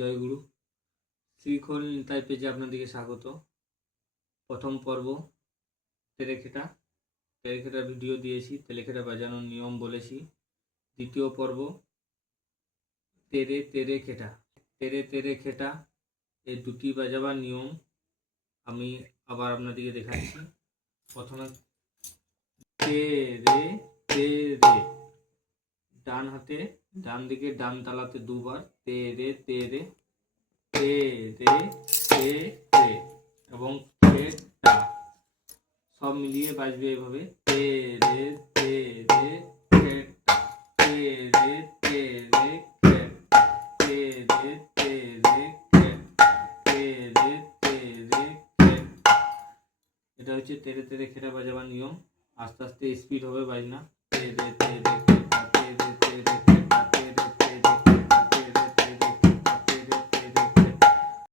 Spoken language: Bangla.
জয়গুরু। শ্রীখোল নিতাই পেজে আপনাদেরকে স্বাগত। প্রথম পর্ব তেরেখেটা ভিডিও দিয়েছি, তেরেখেটা বাজানোর নিয়ম বলেছি। দ্বিতীয় পর্ব তেরে খেটা এই দুটি বাজাবার নিয়ম আমি আবার আপনাদেরকে দেখাচ্ছি। প্রথমে তেরে তেরে, ডান হাতে ডান দিকে ডান তালাতে দুবার তেরে তেরে তেরে তেরে এবং খেটা, সব মিলিয়ে বাজবে এভাবে তেরে তেরে খেটা, তেরে তেরে খেটা, তেরে তেরে খেটা, তেরে তেরে খেটা। এটা হচ্ছে তেরে তেরে খেটা বাজাবার নিয়ম। আস্তে আস্তে স্পিড হবে বাজনা। তেরে তেরে